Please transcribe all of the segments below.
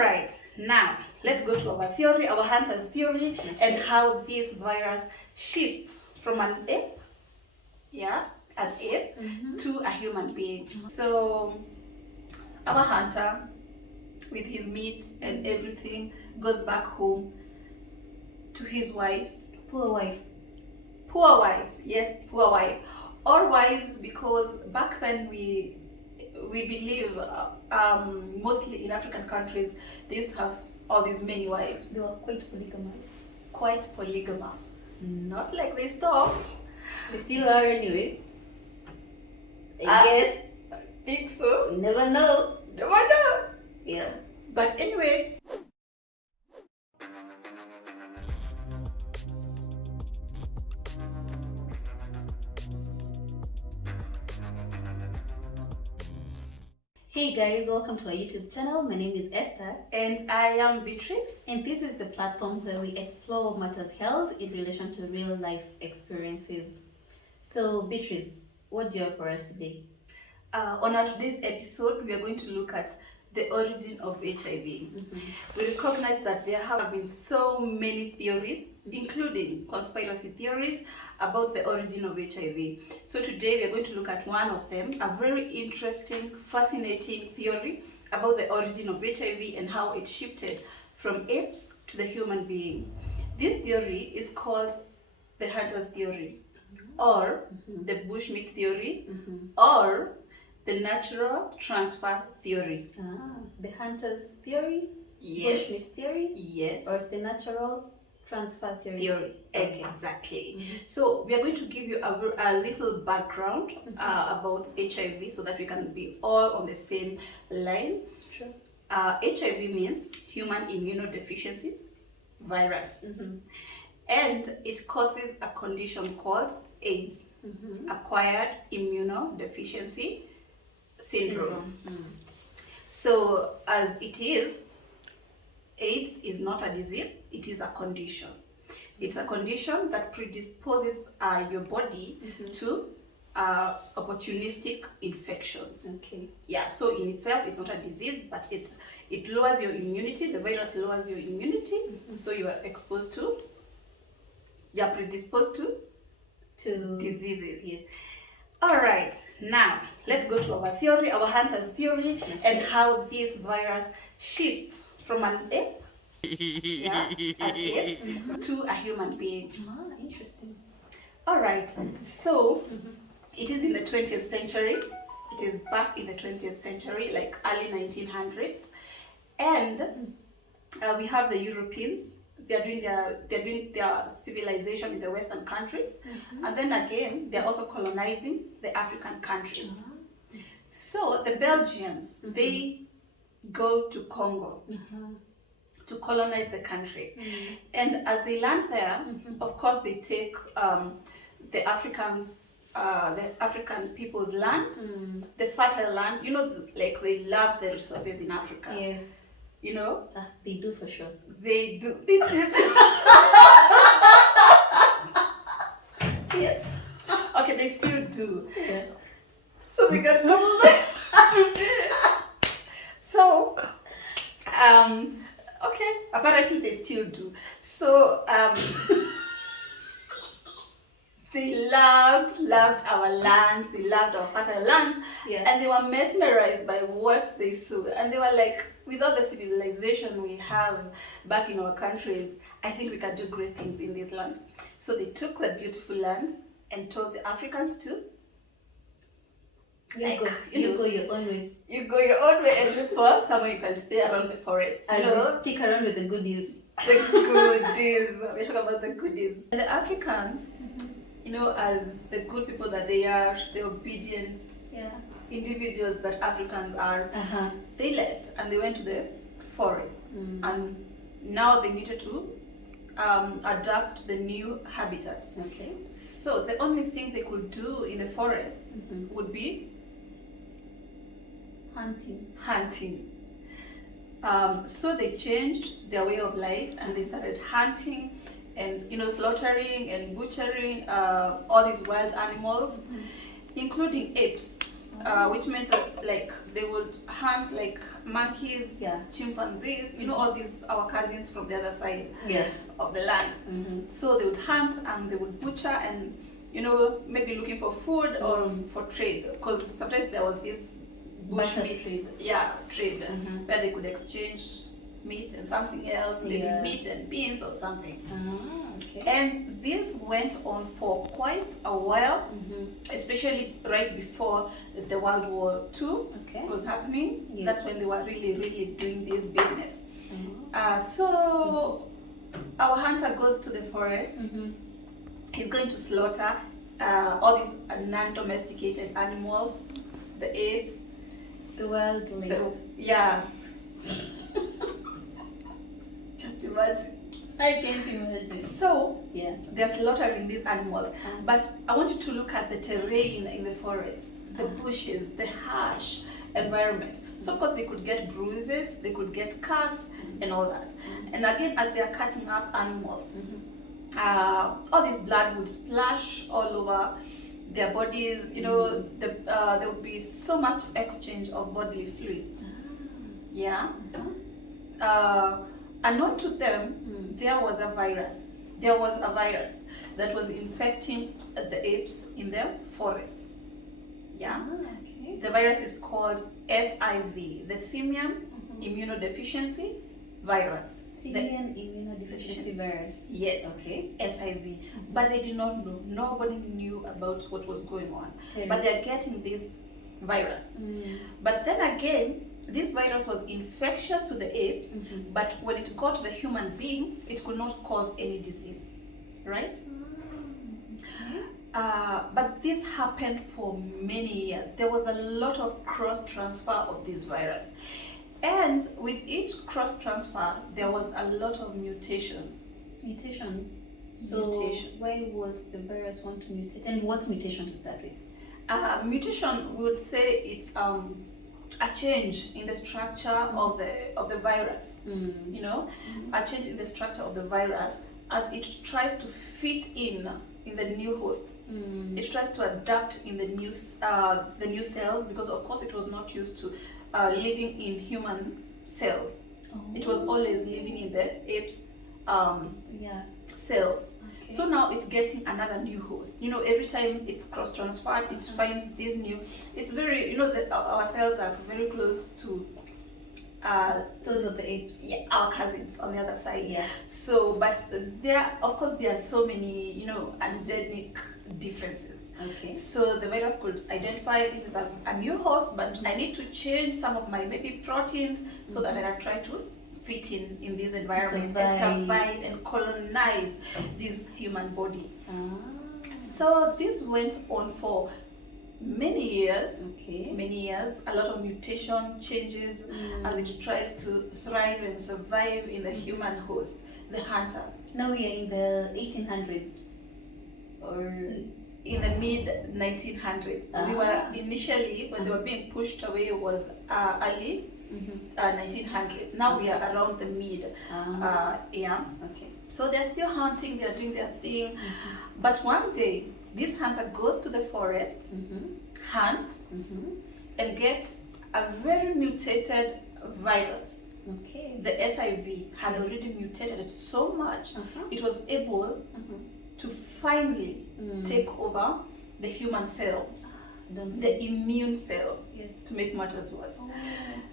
right, now let's go to our theory, our hunter's theory, and how this virus shifts from an ape, to a human being. So our hunter, with his meat and everything, goes back home to his wife. Poor wife. Poor wife, yes, poor wife. Or wives, because back then we believe, mostly in African countries, they used to have all these many wives. They were quite polygamous. Quite polygamous. Not like they stopped. They still are anyway. I guess. I think so. You never know. Never know. Yeah. But anyway. Hey guys, welcome to our YouTube channel. My name is Esther. And I am Beatrice. And this is the platform where we explore matters health in relation to real life experiences. So Beatrice, what do you have for us today? On our today's episode, we are going to look at the origin of HIV. We recognize that there have been so many theories, including conspiracy theories, about the origin of HIV. So today we are going to look at one of them, a very interesting, fascinating theory about the origin of HIV and how it shifted from apes to the human being. This theory is called the hunter's theory, or the bushmeat theory, or the natural transfer theory. The hunter's theory? Yes. Bushmeat theory? Yes. Or the natural transfer theory? Okay. Exactly. So we are going to give you a little background about HIV so that we can be all on the same line. Sure. HIV means human immunodeficiency virus, and it causes a condition called AIDS, acquired immunodeficiency syndrome. So as it is, AIDS is not a disease, it is a condition. It's a condition that predisposes your body to opportunistic infections. Okay. Yeah, so in itself it's not a disease, but it lowers your immunity. The virus lowers your immunity, so you are predisposed to diseases. Yes. All right, now let's go to our theory, our hunter's theory, and how this virus shifts from an ape, to a human being. Interesting. All right, so it is in the 20th century. It is back in the 20th century, like early 1900s, and we have the Europeans. They're doing their civilization in the Western countries, and then again they're also colonizing the African countries. So the Belgians, they go to Congo to colonize the country, and as they land there, of course they take the African people's land, the fertile land. You know, like they love the resources in Africa. Yes. You know? They do for sure. They do. This is yes. Okay, they still do. Yeah. So they got no today. So, okay, apparently they still do. So, they loved our lands, they loved our fertile lands, and they were mesmerized by what they saw. And they were like, with all the civilization we have back in our countries, I think we can do great things in this land. So they took the beautiful land and told the Africans to You go your own way. You go your own way and look for somewhere you can stay around the forest. Stick around with the goodies. The goodies. We talk about the goodies. And the Africans, you know, as the good people that they are, the obedient individuals that Africans are, they left and they went to the forest. And now they needed to adapt to the new habitat. Okay. So the only thing they could do in the forest would be hunting. So they changed their way of life and they started hunting and, you know, slaughtering and butchering all these wild animals, including apes. which meant that like they would hunt like monkeys, Yeah. chimpanzees, you know, all these our cousins from the other side Yeah. of the land. So they would hunt and they would butcher and, you know, maybe looking for food or for trade, because sometimes there was this bush Barter meat trade. trade where they could exchange meat and something else, maybe Yeah. meat and beans or something. Okay. And this went on for quite a while, especially right before the World War II Okay. was happening. Yes. That's when they were really doing this business. So our hunter goes to the forest. He's going to slaughter all these non-domesticated animals, the apes, The wildlife. yeah. Just imagine. I can't imagine. So Yeah. they're slaughtering these animals, but I want you to look at the terrain in the forest, the bushes, the harsh environment. So of course they could get bruises, they could get cuts and all that. And again, as they are cutting up animals, all this blood would splash all over their bodies. You know, there would be so much exchange of bodily fluids. Yeah. Unknown to them, there was a virus. There was a virus that was infecting the apes in the forest. Yeah. Okay. The virus is called SIV, the simian immunodeficiency virus. Simian immunodeficiency virus. Yes. Okay. SIV. But they did not know. Nobody knew about what was going on. Terrible. But they're getting this virus. But then again, this virus was infectious to the apes, but when it got to the human being, it could not cause any disease, right? But this happened for many years. There was a lot of cross transfer of this virus. And with each cross transfer, there was a lot of mutation. Mutation. So Mutation. why was the virus want to mutate? And what's mutation to start with? Mutation, we would say it's a change in the structure of the virus. You know, a change in the structure of the virus as it tries to fit in the new host. It tries to adapt in the new cells, because of course it was not used to living in human cells. It was always living in the apes cells. Okay. So now it's getting another new host. You know, every time it's cross transferred, it finds this new. It's very, you know, our cells are very close to Those of the apes. yeah, our cousins on the other side. Yeah. So, but there, of course, there are so many, you know, antigenic differences. Okay. So the virus could identify this is a new host, but I need to change some of my maybe proteins so that I can try to fit in this environment and survive and colonize this human body. So this went on for many years. Okay. Many years, a lot of mutation changes as it tries to thrive and survive in the human host, the hunter. Now we are in the 1800s. Or In the mid 1900s, we were initially, when they were being pushed away, was early 1900s. Now we are around the mid, yeah. Okay. So they're still hunting, they're doing their thing. But one day, this hunter goes to the forest, hunts, and gets a very mutated virus. Okay. The SIV had already mutated so much, it was able to finally take over the human cell, the immune cell, Yes. to make matters worse. And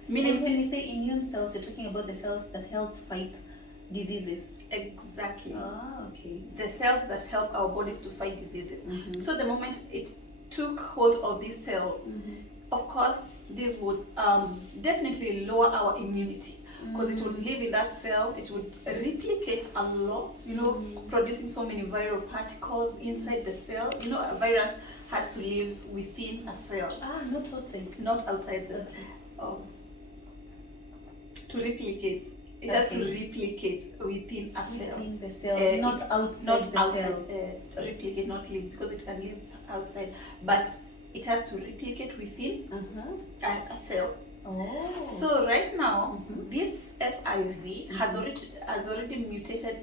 Meaning, when we say immune cells, you're talking about the cells that help fight diseases. exactly. Okay. The cells that help our bodies to fight diseases. So the moment it took hold of these cells, of course, this would definitely lower our immunity, because it would live in that cell, it would replicate a lot, you know, producing so many viral particles inside the cell. You know, a virus has to live within a cell, Not outside. not outside the to replicate. It has to replicate within a cell. Within the cell, not outside Not the outside, cell. replicate, not live, because it can live outside, but it has to replicate within a cell. So right now, this SIV has already mutated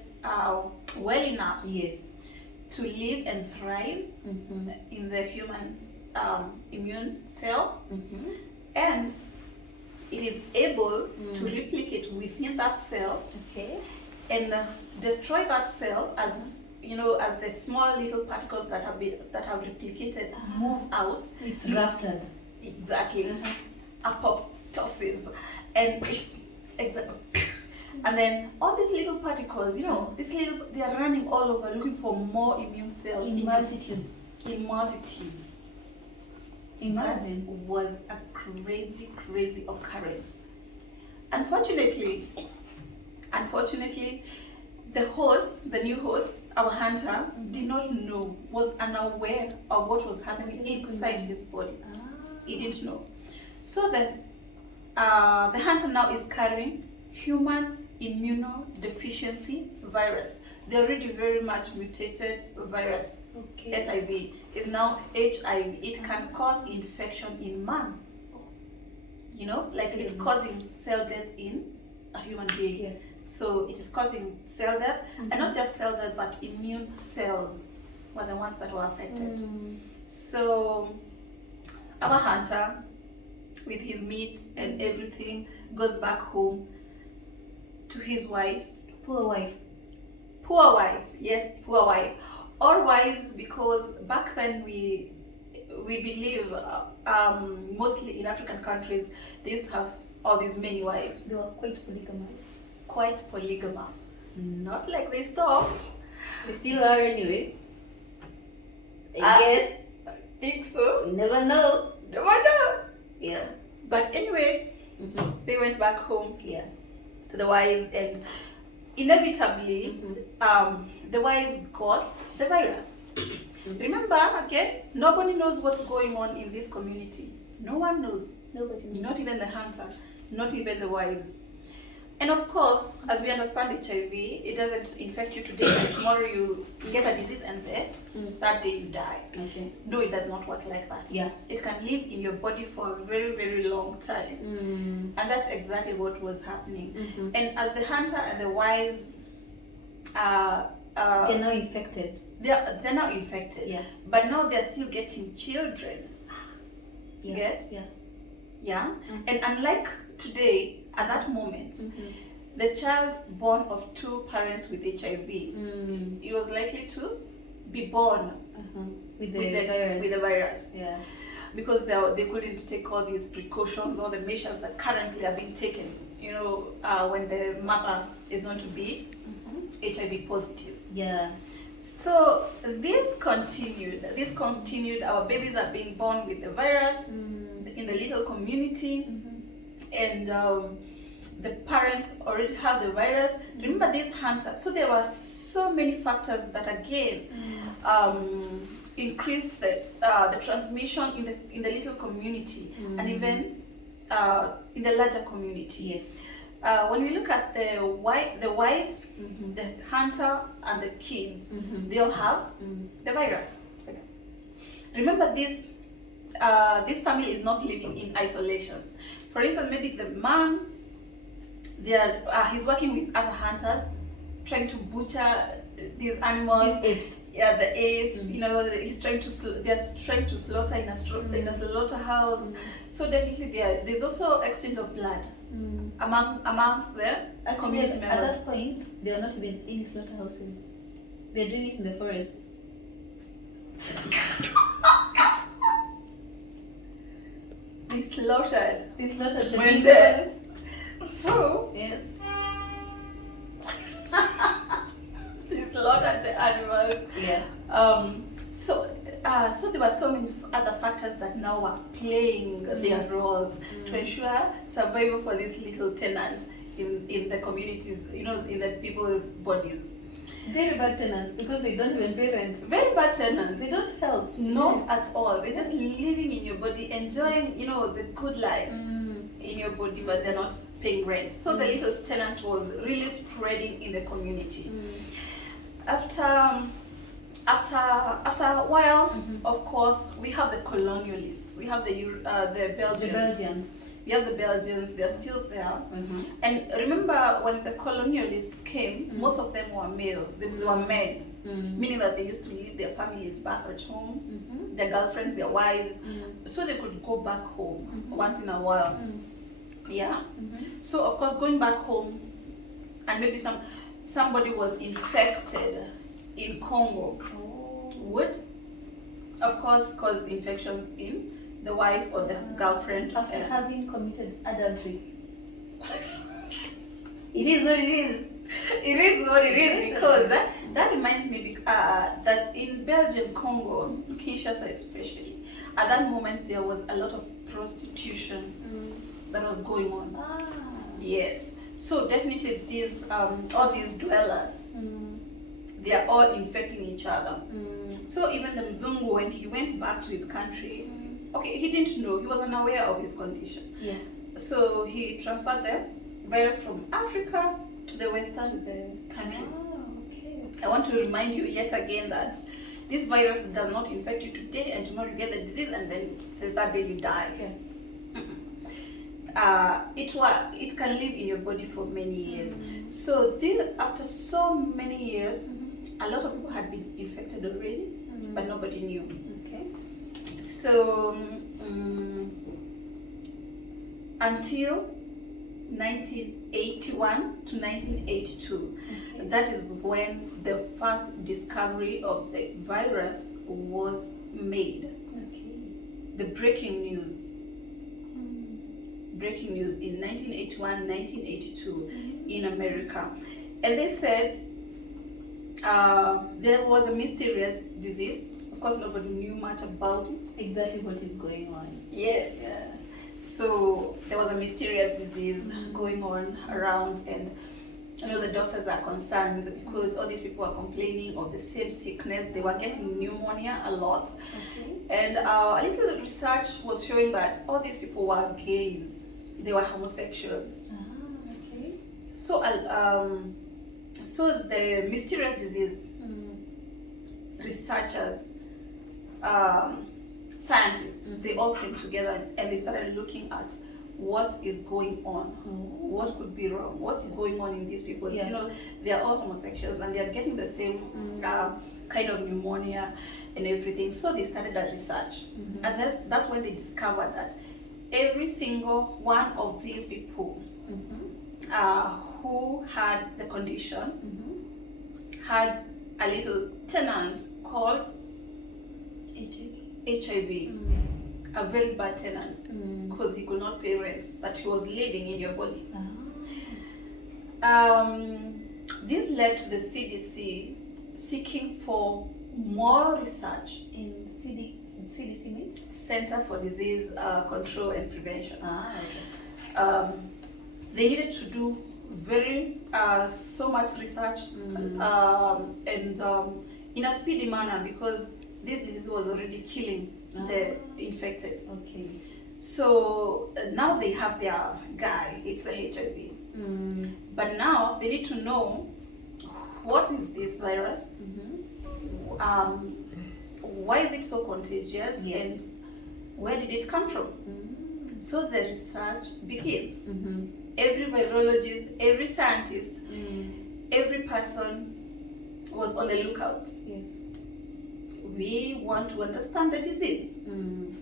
well enough Yes. to live and thrive in the human immune cell, Mm-hmm. and it is able to replicate within that cell Okay. and destroy that cell as as the small little particles that have replicated move out. It's raptured. Exactly. Apoptosis, and and then all these little particles, they are running all over looking for more immune cells In multitudes. In multitudes. Imagine. That was a crazy occurrence. Unfortunately, the new host, our hunter, did not know, was unaware of what was happening inside his body. He didn't know. So the hunter now is carrying human immunodeficiency virus. The already very much mutated virus, Okay. SIV, is now HIV. It can cause infection in man. It's causing cell death in a human being. Yes. So it is causing cell death, and not just cell death, but immune cells were the ones that were affected. So our hunter, with his meat and everything, goes back home to his wife. Poor wife. Poor wife, yes, poor wife. Or wives, because back then we believe, mostly in African countries, they used to have all these many wives. They were quite polygamous. Quite polygamous. Not like they stopped. They still are anyway. I guess. I think so. You never know. Never know. Yeah. But anyway, they went back home Yeah. to the wives, and inevitably, the wives got the virus. Remember, again, nobody knows what's going on in this community. No one knows. Nobody knows. Not even the hunter, not even the wives. And of course, as we understand HIV, it doesn't infect you today and tomorrow you get a disease and then that day you die. Okay. No, it does not work like that. Yeah. It can live in your body for a very, very long time. And that's exactly what was happening. And as the hunter and the wives, they're now infected. They're now infected. Yeah. But now they're still getting children. Yeah. Get? Yeah. Yeah. And unlike today, at that moment, the child born of two parents with HIV, he was likely to be born with the virus. Yeah. Because they couldn't take all these precautions, all the measures that currently are being taken, when the mother is known to be HIV positive. Yeah. So this continued. Our babies are being born with the virus in the little community, and the parents already have the virus. Remember this hunter. So there were so many factors that again increased the transmission in the little community and even in the larger community. Yes. When we look at the wives, the hunter, and the kids, they all have the virus. Remember, this family is not living in isolation. For instance, maybe the man, he's working with other hunters, trying to butcher these animals. These apes. Yeah, the apes. He's trying to slaughter in a slaughterhouse. So definitely there's also exchange of blood amongst the community members. At that point, there are not even any slaughterhouses. They're doing it in the forest. They slaughtered the when big ones. So Yes. they slaughtered the animals. Yeah. So there were so many other factors that now were playing their roles to ensure survival for these little tenants in the communities, in the people's bodies. Very bad tenants because they don't even pay rent. Very bad tenants. They don't help. Not at all. They're just living in your body, enjoying, the good life in your body, but they're not paying rent. So the little tenant was really spreading in the community. After a while, of course, we have the colonialists. We have the Belgians. The Belgians. we have the Belgians, they're still there. Mm-hmm. And remember when the colonialists came, Mm. most of them were male, they were men, Mm. meaning that they used to leave their families back at home, Mm-hmm. their girlfriends, their wives, Mm. so they could go back home Mhm. once in a while. Mm. Yeah. Mm-hmm. So of course going back home, and maybe somebody was infected in Congo Oh. would of course cause infections in the wife or the girlfriend. After having committed adultery. It is what it is. It is what it is, Yes, because that reminds me that in Belgium, Congo, Kinshasa especially, at that moment there was a lot of prostitution that was going on. Ah. Yes. So definitely these all these dwellers, Mm. they are all infecting each other. Mm. So even the Mzungu, when he went back to his country, Mm. okay, he didn't know, he was unaware of his condition. Yes. So he transferred the virus from Africa to the To Western the countries. Oh, okay. I want to remind you yet again that this virus does not infect you today and tomorrow you get the disease and then that day you die. Okay. It can live in your body for many years. Mm. So this, after so many years, Mm-hmm. a lot of people had been infected already, Mm. but nobody knew. Okay. So until 1981 to 1982, Okay. that is when the first discovery of the virus was made. Okay. The breaking news. Mm. Breaking news in 1981, 1982 Mhm. in America. And they said there was a mysterious disease. Of course, nobody knew much about it. Exactly what is going on. Yes. Yeah. So there was a mysterious disease Mhm. going on around, and you know the doctors are concerned because all these people are complaining of the same sickness. They were getting pneumonia a lot, Okay. and a little research was showing that all these people were gays. They were homosexuals. Ah, okay. So so the mysterious disease, Mm. researchers, scientists, they all came together and they started looking at what is going on, what could be wrong, what's going on in these people. Yeah. You know, they are all homosexuals and they are getting the same kind of pneumonia and everything. So they started a research, Mhm. and that's when they discovered that every single one of these people Mhm. who had the condition Mhm. had a little tenant called HIV. HIV, Mm. a very bad tenant, Mm. because he could not pay rent, but he was living in your body. Ah. This led to the CDC seeking for more research, In CDC means? Center for Disease Control and Prevention. Ah, okay. They needed to do so much research and in a speedy manner, because this disease was already killing the infected. Okay. So now they have their guy, it's the HIV. Mm. But now they need to know what is this virus, Mhm. why is it so contagious, Yes. and where did it come from? Mm. So the research begins. Mhm. Every virologist, every scientist, Mm. every person was on the lookout. Yes. We want to understand the disease. Mm.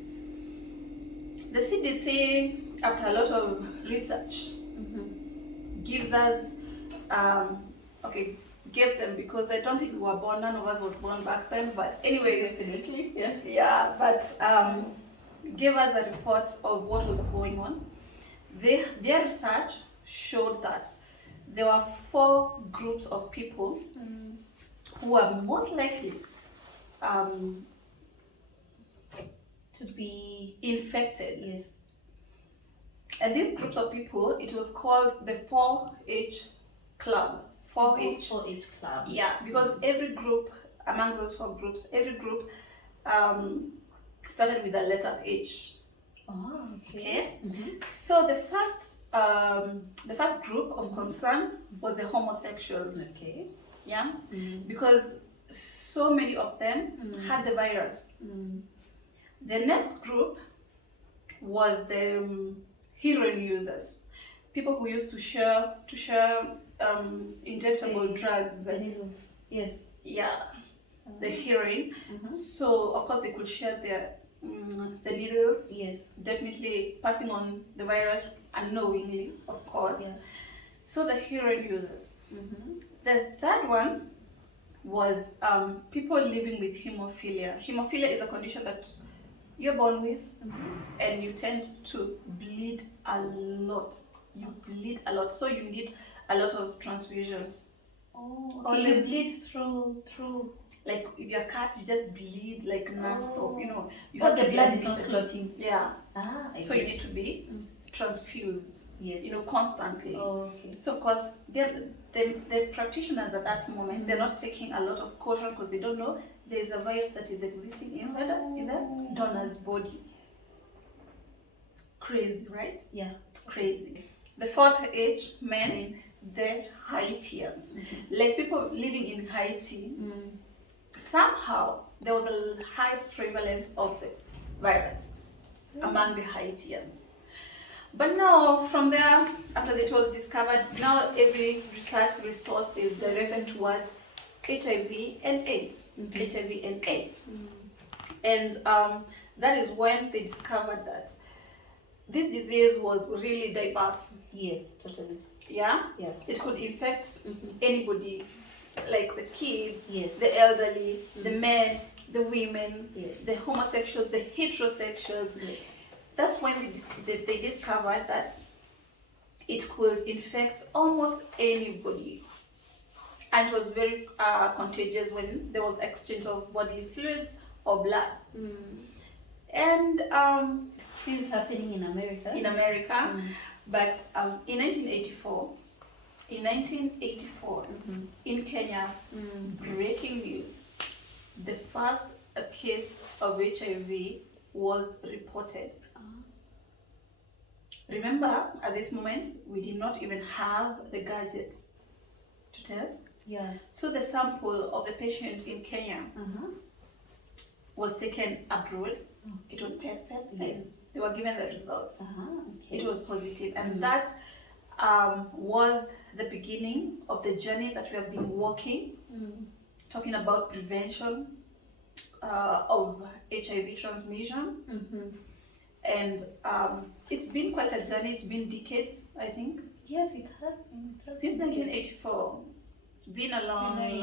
The CDC, after a lot of research, Mhm. gives us, gave them, because I don't think we were born, none of us was born back then, but anyway, Definitely, yeah. yeah, but gave us a report of what was going on. Their research showed that there were 4 groups of people Mm. who are most likely To be, infected. yes. And these groups of people, it was called the 4H Club. 4H. 4H club. Yeah, because every group, among those 4 groups, every group started with the letter H. Oh, okay. Okay. Mhm. So the first group of concern was the homosexuals. Okay. Yeah, Mm. because so many of them had the virus. Mm. The next group was the heroin users, people who used to share injectable drugs. The needles. Yes. Yeah, the heroin. Mm-hmm. So of course they could share the needles. Yes. Definitely passing on the virus unknowingly, of course. Yeah. So the heroin users. Mm-hmm. The third one was people living with hemophilia. Hemophilia is a condition that you're born with, and you tend to bleed a lot. You bleed a lot, so you need a lot of transfusions. Oh, okay. You bleed through. Like if you're cut, you just bleed like non-stop. You know, you But have the to be blood is not admitted. clotting. Yeah. So you get need to be transfused. Yes. You know, constantly. Oh, okay. So of course, the practitioners at that moment, they're not taking a lot of caution because they don't know there's a virus that is existing in the donor's body. Crazy, right? Yeah. Crazy. The fourth H meant the Haitians. Like people living in Haiti, somehow there was a high prevalence of the virus among the Haitians. But now, from there, after it was discovered, now every research resource is directed towards HIV and AIDS. HIV and AIDS. And that is when they discovered that this disease was really diverse. Yes, totally. Yeah? Yeah. It could infect anybody, like the kids, yes, the elderly, the men, the women, yes, the homosexuals, the heterosexuals. yes. That's when they discovered that it could infect almost anybody. And it was very contagious when there was exchange of bodily fluids or blood. And this is happening in America. But in 1984, in Kenya, breaking news, the first case of HIV was reported. Remember, at this moment, we did not even have the gadgets to test. Yeah. So the sample of the patient in Kenya was taken abroad. It was tested. Yes. They were given the results. Okay. It was positive, and that was the beginning of the journey that we have been walking, talking about prevention of HIV transmission. And it's been quite a journey. It's been decades, I think. Yes, it has. Since 1984. It's been a long time.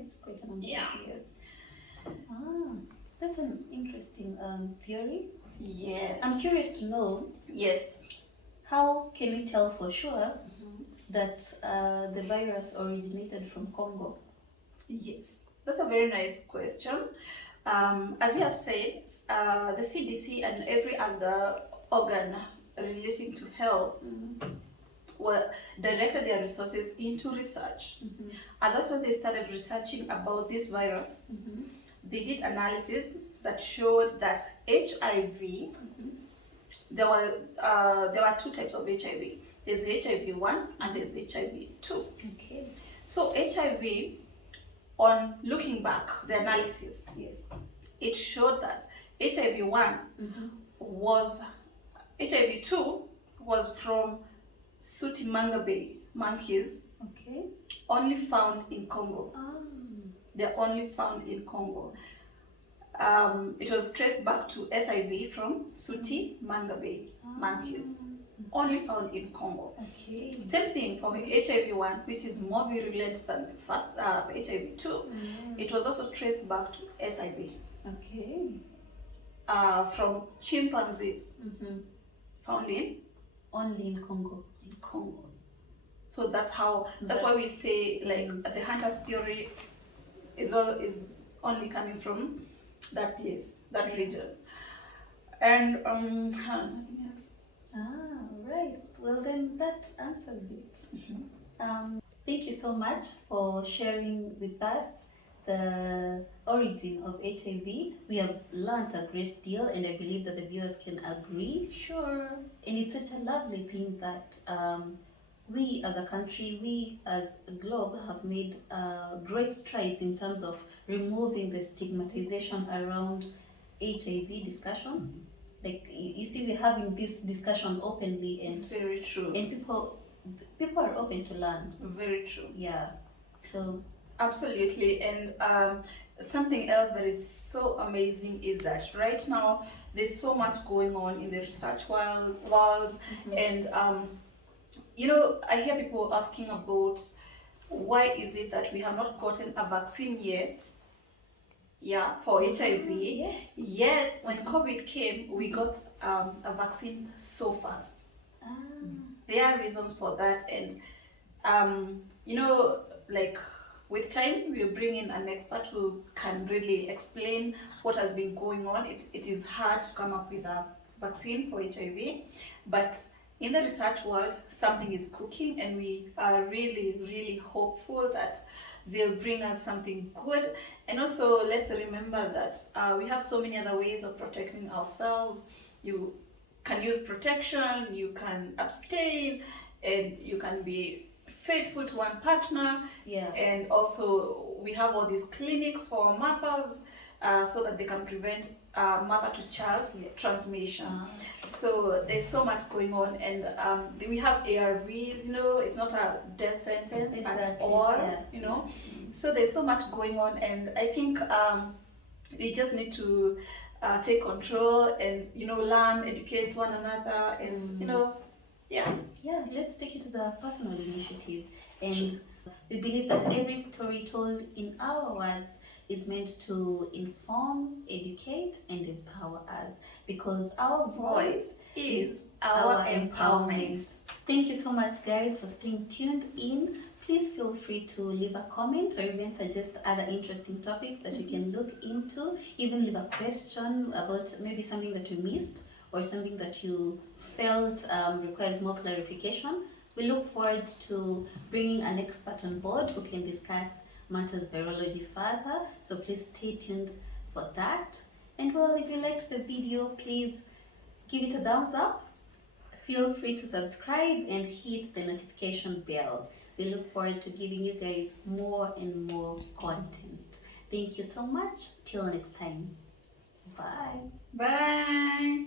It's quite a number of years. That's an interesting theory. Yes. I'm curious to know. Yes. How can we tell for sure that the virus originated from Congo? Yes, that's a very nice question. As we have said, the CDC and every other organ relating to health were directed their resources into research. And that's when they started researching about this virus. They did analysis that showed that HIV, there were two types of HIV. There's HIV 1 and there's HIV 2. Okay. So HIV, on looking back, the analysis, it showed that HIV 1 was, HIV 2 was from Sooty Mangabe monkeys, only found in Congo. They're only found in Congo. It was traced back to SIV from Sooty Mangabe monkeys, only found in Congo. Same thing for HIV 1, which is more virulent than the first HIV 2. It was also traced back to SIV. From chimpanzees, found in only in Congo. So that's why we say like the hunter's theory is only coming from that place, that region. And nothing else. Right. Well, then that answers it. Thank you so much for sharing with us the origin of HIV. We have learned a great deal, and I believe that the viewers can agree. Sure. And it's such a lovely thing that we as a country, we as a globe have made great strides in terms of removing the stigmatization around HIV discussion. like you see, we're having this discussion openly, and Very true. people are open to learn. Very true. Yeah. So Absolutely. And something else that is so amazing is that right now there's so much going on in the research world. And you know, I hear people asking about why is it that we have not gotten a vaccine yet, yeah, for HIV. yes. Yet when COVID came, we got a vaccine so fast. There are reasons for that, and you know, like with time we'll bring in an expert who can really explain what has been going on. It is hard to come up with a vaccine for HIV, but in the research world something is cooking, and we are really hopeful that they'll bring us something good. And also let's remember that we have so many other ways of protecting ourselves. You can use protection, you can abstain, and you can be faithful to one partner. Yeah. And also we have all these clinics for mothers, so that they can prevent mother to child transmission. So there's so much going on, and we have ARVs. You know, it's not a death sentence at all. Yeah. You know, so there's so much going on, and I think we just need to take control and, you know, learn, educate one another, and you know, yeah, let's take it as a personal initiative. And we believe that every story told in our words is meant to inform, educate, and empower us, because our voice is our empowerment. Thank you so much, guys, for staying tuned in. Please feel free to leave a comment or even suggest other interesting topics that we can look into. Even leave a question about maybe something that we missed or something that you felt requires more clarification. We look forward to bringing an expert on board who can discuss matters virology further. So please stay tuned for that. And well, if you liked the video, please give it a thumbs up. Feel free to subscribe and hit the notification bell. We look forward to giving you guys more and more content. Thank you so much. Till next time. Bye. Bye.